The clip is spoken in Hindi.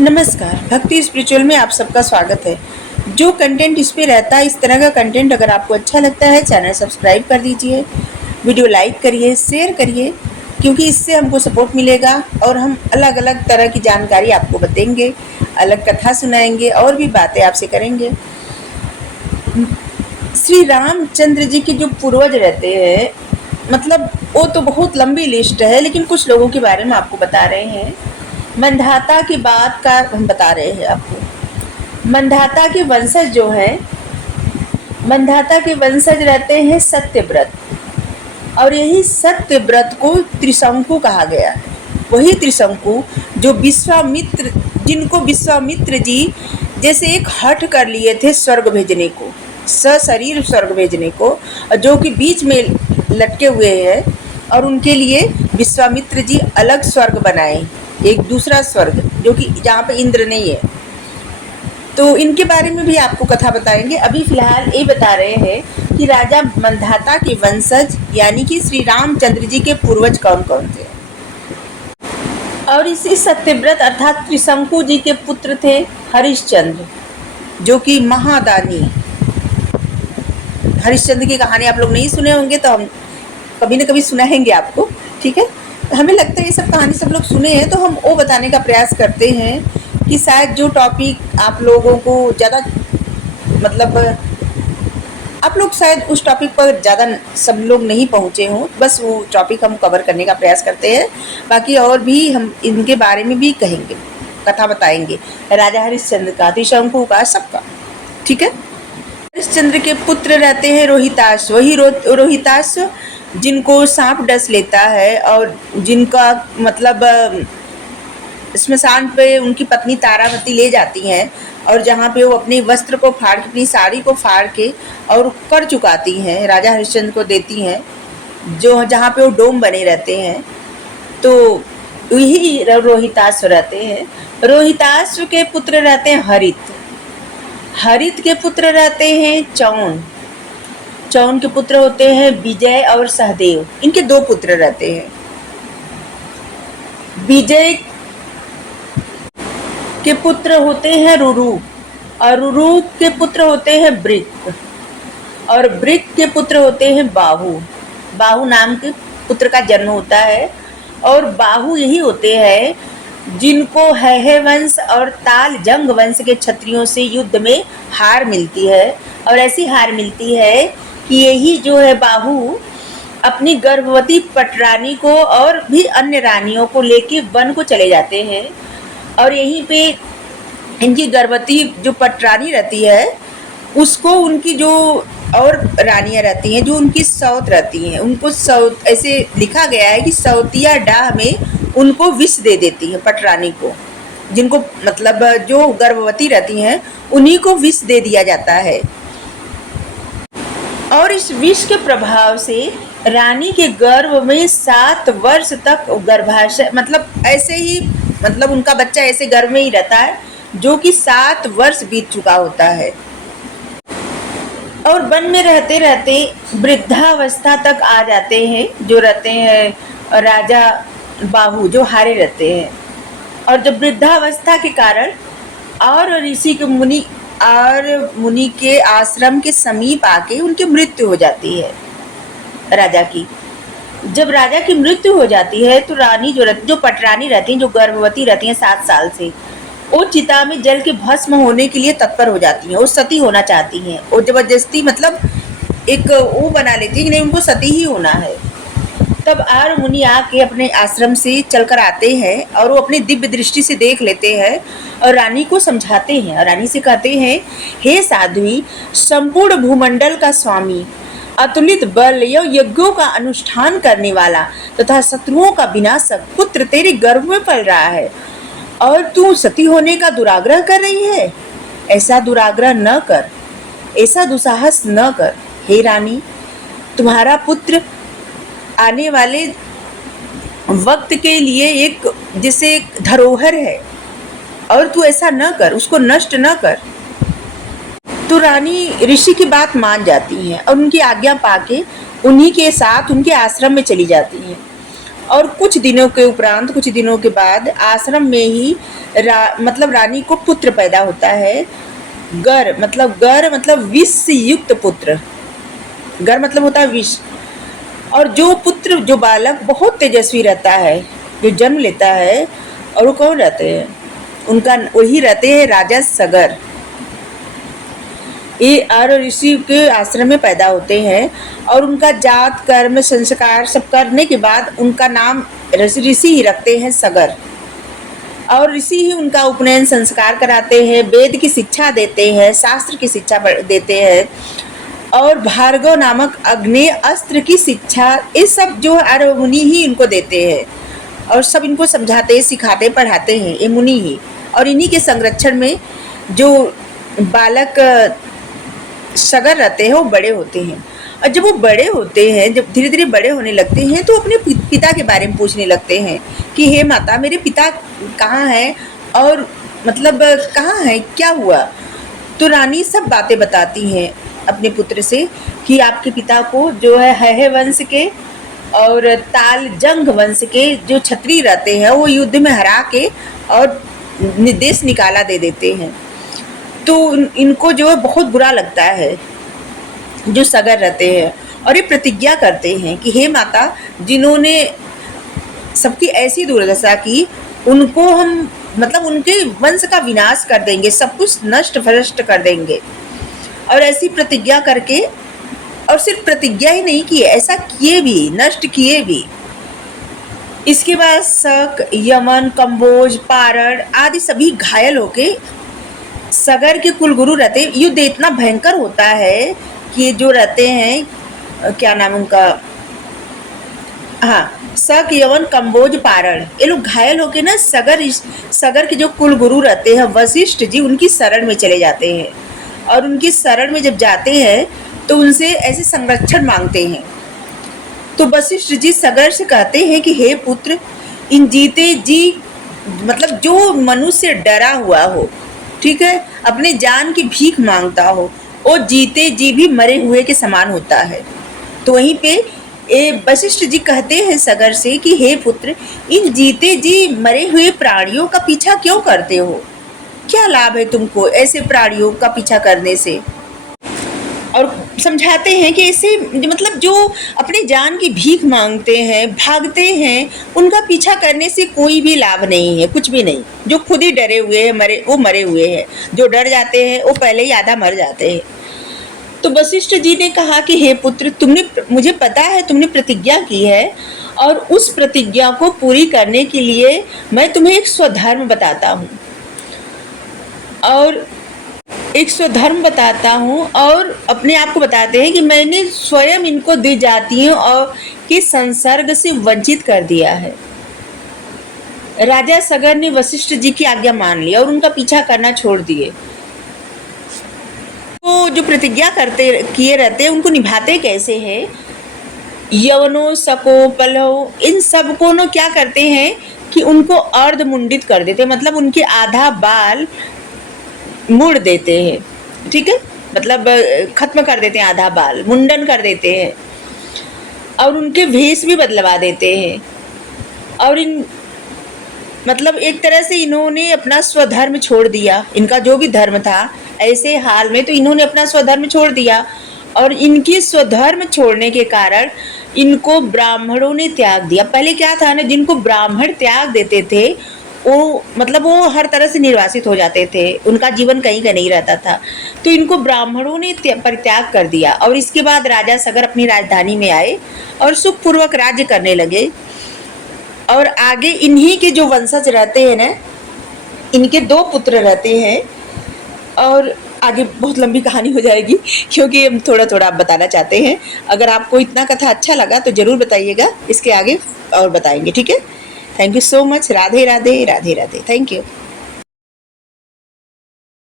नमस्कार, भक्ति स्पिरिचुअल में आप सबका स्वागत है। जो कंटेंट इस पे रहता है, इस तरह का कंटेंट अगर आपको अच्छा लगता है, चैनल सब्सक्राइब कर दीजिए, वीडियो लाइक करिए, शेयर करिए, क्योंकि इससे हमको सपोर्ट मिलेगा और हम अलग अलग तरह की जानकारी आपको बताएंगे, अलग कथा सुनाएंगे और भी बातें आपसे करेंगे। श्री रामचंद्र जी के जो पूर्वज रहते हैं, मतलब वो तो बहुत लंबी लिस्ट है, लेकिन कुछ लोगों के बारे में आपको बता रहे हैं। मंधाता की बात का हम बता रहे हैं आपको। मंधाता के वंशज जो है, मंधाता के वंशज रहते हैं सत्यव्रत, और यही सत्यव्रत को त्रिशंकु कहा गया है। वही त्रिशंकु जो विश्वामित्र, जिनको विश्वामित्र जी जैसे एक हठ कर लिए थे स्वर्ग भेजने को, सशरीर स्वर्ग भेजने को, और जो कि बीच में लटके हुए हैं, और उनके लिए विश्वामित्र जी अलग स्वर्ग बनाए, एक दूसरा स्वर्ग जो कि जहाँ पे इंद्र नहीं है। तो इनके बारे में भी आपको कथा बताएंगे। अभी फिलहाल ये बता रहे हैं कि राजा मंधाता के वंशज यानी कि श्री रामचंद्र जी के पूर्वज कौन कौन थे। और इसी सत्यव्रत अर्थात त्रिशंकु जी के पुत्र थे हरिश्चंद्र, जो कि महादानी। हरिश्चंद्र की कहानी आप लोग नहीं सुने होंगे, तो हम कभी न कभी सुनाएंगे आपको, ठीक है। हमें लगता है ये सब कहानी सब लोग सुने हैं, तो हम वो बताने का प्रयास करते हैं कि शायद जो टॉपिक आप लोगों को ज़्यादा, मतलब आप लोग शायद उस टॉपिक पर ज़्यादा सब लोग नहीं पहुँचे हों, बस वो टॉपिक हम कवर करने का प्रयास करते हैं। बाकी और भी हम इनके बारे में भी कहेंगे, कथा बताएंगे, राजा हरिश्चंद्र का, त्रिशंकु का, सबका, ठीक है। हरिश्चंद्र के पुत्र रहते हैं रोहिताश। वही रोहिताश जिनको सांप डस लेता है, और जिनका मतलब श्मशान पे उनकी पत्नी तारावती ले जाती हैं, और जहाँ पे वो अपने वस्त्र को फाड़ के, अपनी साड़ी को फाड़ के और कर चुकाती हैं, राजा हरिश्चंद्र को देती हैं, जो जहाँ पे वो डोम बने रहते हैं। तो यही रोहिताश्व रहते हैं। रोहिताश्व के पुत्र रहते हैं हरित। हरित के पुत्र रहते हैं चौन। चौन के पुत्र होते हैं विजय और सहदेव। इनके दो पुत्र रहते हैं। विजय के पुत्र होते हैं रुरु, और रुरु के पुत्र होते हैं ब्रिक, और ब्रिक के पुत्र होते हैं बाहु। बाहु नाम के पुत्र का जन्म होता है, और बाहु यही होते हैं जिनको है वंश और ताल जंग वंश के क्षत्रियों से युद्ध में हार मिलती है। और ऐसी हार मिलती है कि यही जो है बाहु अपनी गर्भवती पटरानी को और भी अन्य रानियों को लेके वन को चले जाते हैं, और यहीं पे इनकी गर्भवती जो पटरानी रहती है, उसको उनकी जो और रानियां रहती हैं, जो उनकी सौत रहती हैं, उनको सौत, ऐसे लिखा गया है कि सौतिया डाह में उनको विष दे देती है पटरानी को, जिनको मतलब जो गर्भवती रहती हैं उन्हीं को विष दे दिया जाता है। और इस विष के प्रभाव से रानी के गर्भ में 7 वर्ष तक गर्भाशय, मतलब ऐसे ही, मतलब उनका बच्चा ऐसे गर्भ में ही रहता है, जो कि 7 वर्ष बीत चुका होता है। और वन में रहते रहते वृद्धावस्था तक आ जाते हैं, जो रहते हैं राजा बाहु, जो हारे रहते हैं। और जब वृद्धावस्था के कारण और ऋषि के मुनि के आश्रम के समीप आके उनकी मृत्यु हो जाती है राजा की। जब राजा की मृत्यु हो जाती है, तो रानी जो पटरानी रहती हैं, जो गर्भवती रहती हैं 7 साल से, वो चिता में जल के भस्म होने के लिए तत्पर हो जाती हैं। वो सती होना चाहती हैं, वो जबरदस्ती मतलब एक वो बना लेती है कि नहीं, उनको सती ही होना है। तब आर मुनि आके अपने आश्रम से चलकर आते हैं, और वो अपनी दिव्य दृष्टि से देख लेते हैं, और रानी को समझाते हैं, और रानी से कहते हैं, हे साध्वी, संपूर्ण भूमंडल का स्वामी, अतुलित बल एवं यज्ञों का अनुष्ठान करने वाला तथा शत्रुओं का विनाशक पुत्र तेरे गर्भ में पल रहा है, और तू सती होने का दुराग्रह कर रही है। ऐसा दुराग्रह न कर, ऐसा दुसाहस न कर। हे रानी, तुम्हारा पुत्र आने वाले वक्त के लिए एक जैसे एक धरोहर है, और तू ऐसा न कर, उसको नष्ट न कर। तो रानी ऋषि की बात मान जाती हैं, और उनकी आज्ञा पाके उन्हीं के साथ उनके आश्रम में चली जाती हैं। और कुछ दिनों के उपरांत, कुछ दिनों के बाद आश्रम में ही मतलब रानी को पुत्र पैदा होता है। गर मतलब विष से युक्त पुत्र। गर मतलब होता है विष। और जो पुत्र, जो बालक बहुत तेजस्वी रहता है, जो जन्म लेता है, और वो कौन रहते हैं? उनका वही रहते हैं राजा सगर। ये आर्य ऋषि के आश्रम में पैदा होते हैं और उनका जात, कर्म, संस्कार सब करने के बाद उनका नाम ऋषि ही रखते हैं सगर। और ऋषि ही उनका उपनयन संस्कार कराते हैं, वेद की शिक्षा देते हैं, शास्त्र की शिक्षा देते हैं, और भार्गव नामक अग्नेय अस्त्र की शिक्षा, ये सब जो आर्य मुनि ही इनको देते हैं और सब इनको समझाते, सिखाते, पढ़ाते हैं ये मुनि ही। और इन्हीं के संरक्षण में जो बालक सगर रहते हैं वो बड़े होते हैं। और जब वो बड़े होते हैं, जब धीरे धीरे बड़े होने लगते हैं, तो अपने पिता के बारे में पूछने लगते हैं कि हे माता, मेरे पिता कहाँ हैं और मतलब कहाँ हैं, क्या हुआ? तो रानी सब बातें बताती हैं अपने पुत्र से कि आपके पिता को जो है वंश के और ताल जंग वंश के जो क्षत्रिय रहते हैं वो युद्ध में हरा के और देश निकाला दे देते हैं। तो इनको जो है बहुत बुरा लगता है, जो सगर रहते हैं, और ये प्रतिज्ञा करते हैं कि हे माता, जिन्होंने सबकी ऐसी दुर्दशा की, उनको हम मतलब उनके वंश का विनाश कर देंगे, सब कुछ नष्ट भ्रष्ट कर देंगे। और ऐसी प्रतिज्ञा करके, और सिर्फ प्रतिज्ञा ही नहीं की, ऐसा किए भी, नष्ट किए भी। इसके बाद शक, यमन, कंबोज, पारण आदि सभी घायल होके सगर के कुलगुरु रहते। युद्ध इतना भयंकर होता है कि जो रहते हैं, क्या नाम उनका, हाँ, शक, यवन, कंबोज, पारण, ये लोग घायल होके ना सगर के जो कुलगुरु रहते हैं वशिष्ठ जी, उनकी शरण में चले जाते हैं। और उनकी शरण में जब जाते हैं तो उनसे ऐसे संरक्षण मांगते हैं। तो वशिष्ठ जी सगर से कहते हैं कि हे पुत्र, इन जीते जी मतलब जो मनुष्य डरा हुआ हो, ठीक है, अपने जान की भीख मांगता हो, वो जीते जी भी मरे हुए के समान होता है। तो वहीं पे वशिष्ठ जी कहते हैं सगर से कि हे पुत्र, इन जीते जी मरे हुए प्राणियों का पीछा क्यों करते हो? क्या लाभ है तुमको ऐसे प्राणियों का पीछा करने से? और समझाते हैं कि ऐसे मतलब जो अपने जान की भीख मांगते हैं, भागते हैं, उनका पीछा करने से कोई भी लाभ नहीं है, कुछ भी नहीं। जो खुद ही डरे हुए हैं, वो मरे हुए हैं। जो डर जाते हैं वो पहले ही आधा मर जाते हैं। तो वशिष्ठ जी ने कहा कि हे पुत्र, मुझे पता है तुमने प्रतिज्ञा की है, और उस प्रतिज्ञा को पूरी करने के लिए मैं तुम्हें एक स्वधर्म बताता हूँ, और एक स्वधर्म बताता हूँ, और अपने आप को बताते हैं कि मैंने स्वयं इनको दी जातियों और के संसर्ग से वंचित कर दिया है। राजा सगर ने वशिष्ठ जी की आज्ञा मान ली और उनका पीछा करना छोड़ दिए। तो जो प्रतिज्ञा किए रहते हैं उनको निभाते कैसे हैं? यवनों, सको, पलव, इन सब को न क्या करते हैं कि उनको अर्धमुंडित कर देते हैं, मतलब उनके आधा बाल मुड़ देते हैं, ठीक है, मतलब खत्म कर देते हैं, आधा बाल मुंडन कर देते हैं, और उनके भेष भी बदलवा देते हैं। और इन मतलब एक तरह से इन्होंने अपना स्वधर्म छोड़ दिया, इनका जो भी धर्म था, ऐसे हाल में तो इन्होंने अपना स्वधर्म छोड़ दिया। और इनकी स्वधर्म छोड़ने के कारण इनको ब्राह्मणों ने त्याग दिया। पहले क्या था ना, जिनको ब्राह्मण त्याग देते थे वो मतलब वो हर तरह से निर्वासित हो जाते थे, उनका जीवन कहीं का नहीं रहता था। तो इनको ब्राह्मणों ने परित्याग कर दिया। और इसके बाद राजा सगर अपनी राजधानी में आए और सुखपूर्वक राज्य करने लगे। और आगे इन्हीं के जो वंशज रहते हैं ना, इनके 2 पुत्र रहते हैं, और आगे बहुत लंबी कहानी हो जाएगी क्योंकि हम थोड़ा थोड़ा आप बताना चाहते हैं। अगर आपको इतना कथा अच्छा लगा तो ज़रूर बताइएगा, इसके आगे और बताएंगे, ठीक है। Thank you so much. Radhe Radhe, Radhe Radhe, thank you.